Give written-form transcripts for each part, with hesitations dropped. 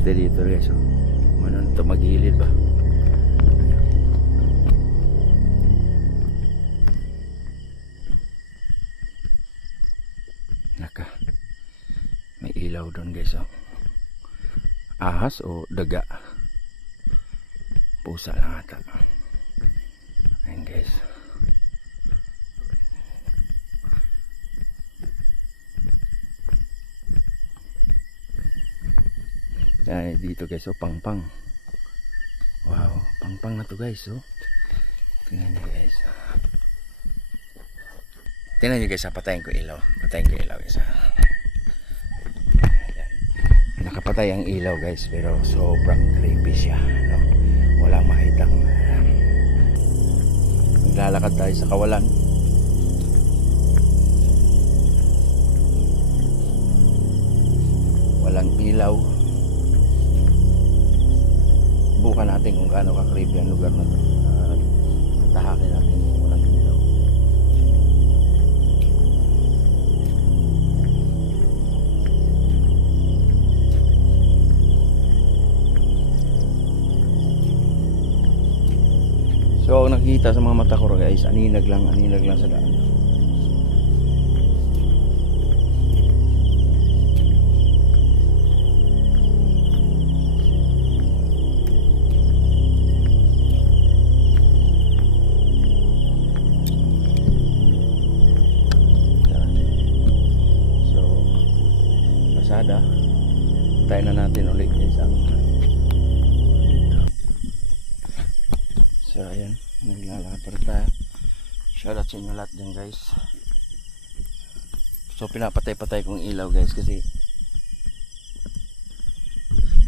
poste dito guys. So, ano to, magilid ba? Naka, may ilaw doon guys. Oh. Ahas o daga? Pusa lang ata. Ayan guys. Ay, dito guys, oh, pangpang. Wow, pangpang na to guys, oh. Tingnan nyo guys. Tingnan nyo guys, patayin ko ilaw. Patayin ko ilaw guys. Ayan. Nakapatay ang ilaw guys, pero sobrang creepy siya, no? Walang makitang naglalakad tayo sa kawalan. Walang ilaw. Bukan natin kung gaano ka-creepy ang lugar na to. Tahakin natin yung walang ilaw. So ang nakikita sa mga mata ko guys, aninag lang sa daan. Tayo na natin ulit guys ang so ayan, naglalakad tayo. Shoutout sa inyo lahat dyan guys. So pinapatay-patay kong ilaw guys kasi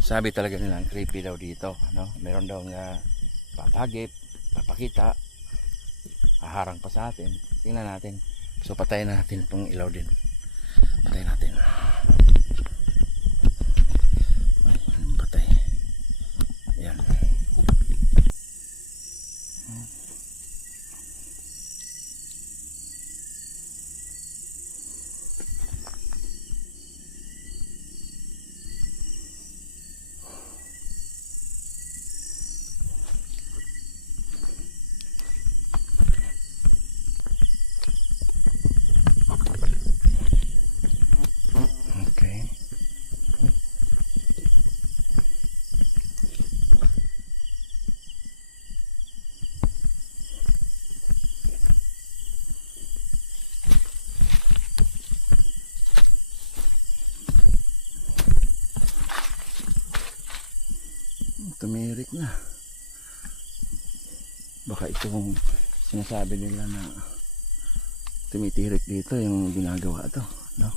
sabi talaga nila ang creepy daw dito, no? Meron daw nga papagip, papakita, haharang pa sa atin. Tingnan natin. So patayin natin itong ilaw din. Patayin natin. Tumirik na. Baka itong sinasabi nila na tumitirik dito yung ginagawa to, no?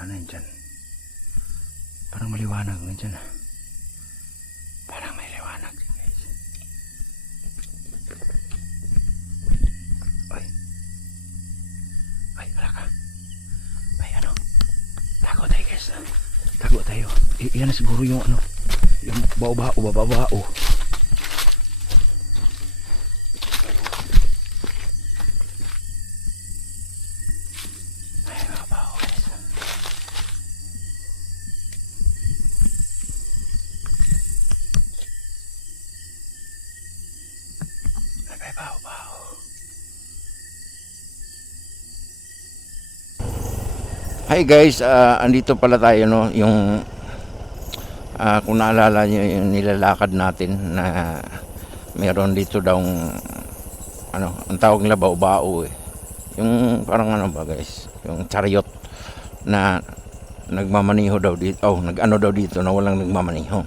Ano yun dyan? Parang maliwanag na dyan, ah. Parang may liwanag dyan guys. Ay, wala ka. Ay, ano? Tago tayo guys. Tago tayo. Iyan na siguro yung ano, yung babao. Hi guys, andito pala tayo, no, yung kung naalala nyo yung nilalakad natin na meron dito daw ano, ang tawag nila bao-bao eh. Yung parang ano ba guys, yung chariot na nagmamaniho daw dito, nag-ano daw dito na walang nagmamaniho.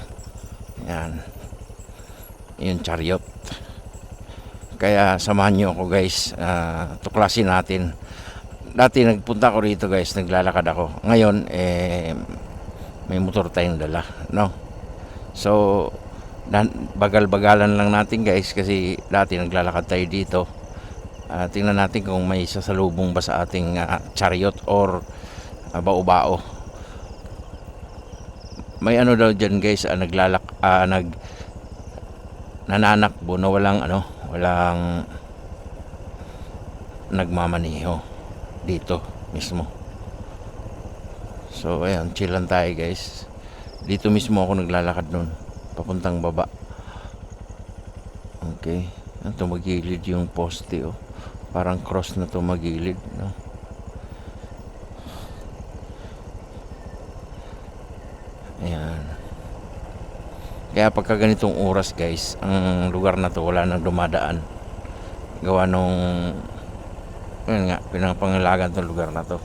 Yan. Yung chariot. Kaya samahan nyo ako guys, tuklasin natin. Dati nagpunta ko rito guys, naglalakad ako. Ngayon may motor tayong dala, no? So bagal-bagalan lang natin guys kasi dati naglalakad tayo dito. Tingnan natin kung may sasalubong ba sa ating chariot or bao-bao. May ano daw dyan guys, nananakbo na walang nagmamaneho dito mismo. So ayan, chill lang tayo guys. Dito mismo ako naglalakad nun papuntang baba. Okay, tumagilid yung poste, oh. Parang cross na tumagilid, no? Ayan. Kaya pagka ganitong oras guys, ang lugar na to wala nang dumadaan. Gawa nung yun nga, pinapangalagan tong lugar na to.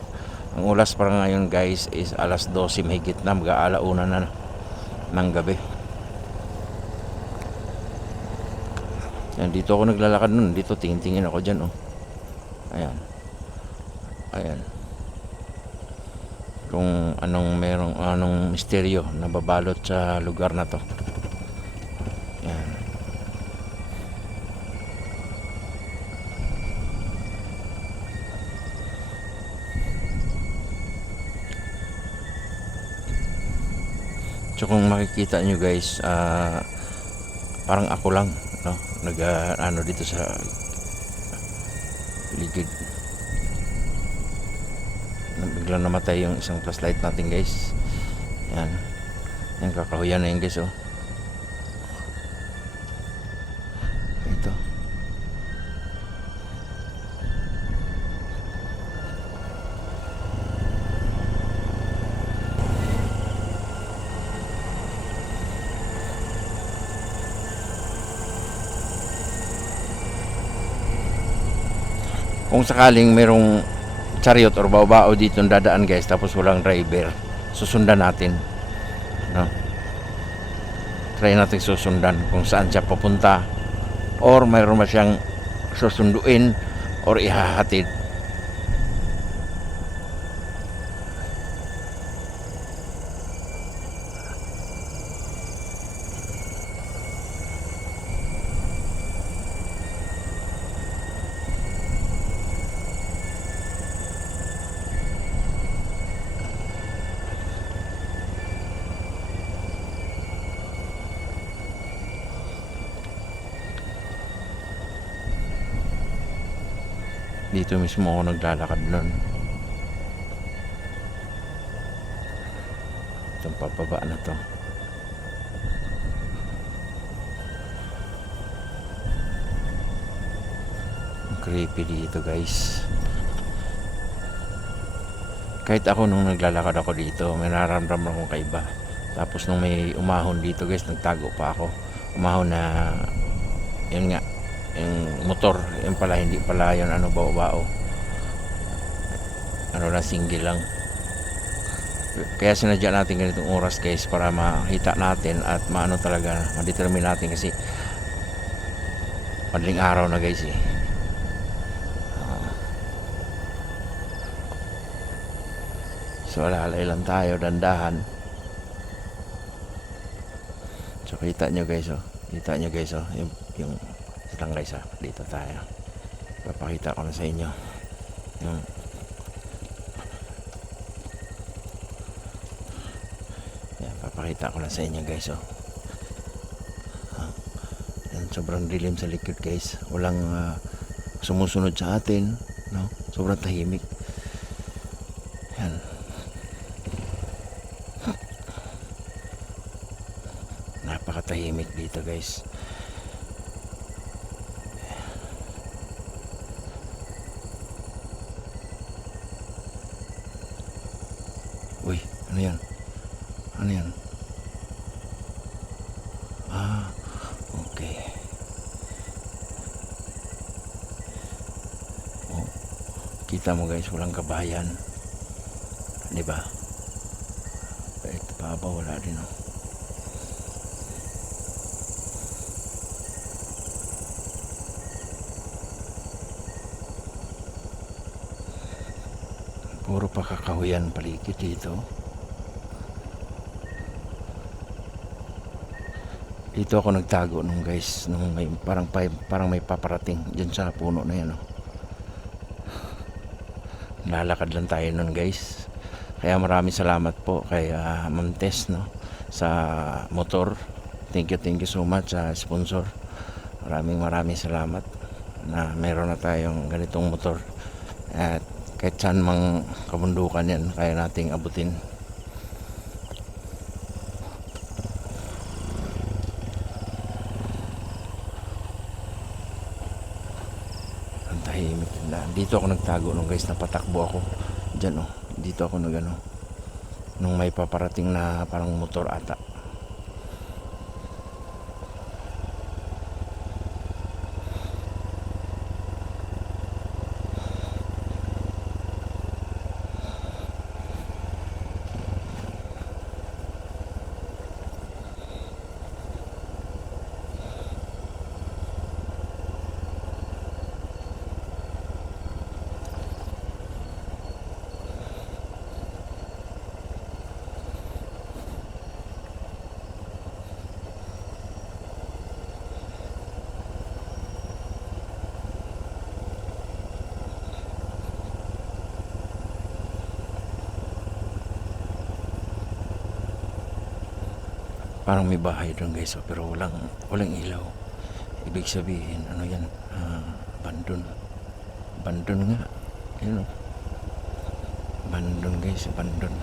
Ang oras para ngayon guys is alas 12 mahigit na, mag-aalauna na ng gabi. Yan, dito ako naglalakad nun. Dito tingin-tingin ako dyan, oh. Ayan. Ayan. Kung anong misteryo na babalot sa lugar na to. Ayan. So kung makikita nyo guys, parang ako lang, no, dito sa ligid. Biglang namatay yung isang flashlight natin guys. Yan, yung kakahuyan na yun guys, oh. Ito. Kung sakaling merong chariot or bao dito dadaan guys, tapos walang driver, susundan natin, no? Try natin susundan kung saan siya papunta, or mayroon ba siyang susunduin or ihahatid. Dito mismo ako naglalakad nun. Itong pababa na to. Ang creepy dito guys. Kahit ako nung naglalakad ako dito, may nararamdaman akong kaiba. Tapos nung may umahon dito guys, nagtago pa ako. Umahon na, yun nga, yung motor, yung pala, hindi pala yun bao na single lang. Kaya sinadya natin ganitong oras guys, para makita natin at talaga, ma-determine natin, kasi madaling araw na guys, eh. So alalay lang tayo, dandahan. So kita nyo guys, oh. Yung lang guys, dito tayo. Papakita ko na sa inyo yung papakita ko na sa inyo guys, oh. Yan, sobrang dilim sa likod guys. Walang sumusunod sa atin, no? Sobrang tahimik. Yan. Napakatahimik dito guys. Uy, ano yan? Ano yan? Okay. Oh, kita mo guys, walang kabayan. Di ba? Ito pa ba, wala din, oh. Puro pa kakahuyan paligid dito. Dito ako nagtago nung guys, nung may parang may paparating diyan sa puno na yan, oh. Lalakad lang tayo nun guys. Kaya maraming salamat po kay Ma'am Tess, no, sa motor. Thank you so much sa sponsor. Maraming salamat na meron na tayong ganitong motor. At kahit saan mang kabundukan yan, kaya nating abutin. Ang tahimik na. Dito ako nagtago nung guys, napatakbo ako. Diyan oh, dito ako nagano. Nung may paparating na parang motor ata. Parang may bahay doon guys, oh, pero walang ilaw. Ibig sabihin, ano yan? Abandon. Abandon nga. Yun oh. Abandon guys, abandon.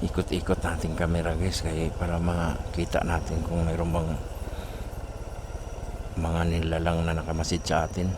Ikot-ikot natin camera guys, kaya para makita natin kung mayroon bang mga nilalang na nakamasid sa atin.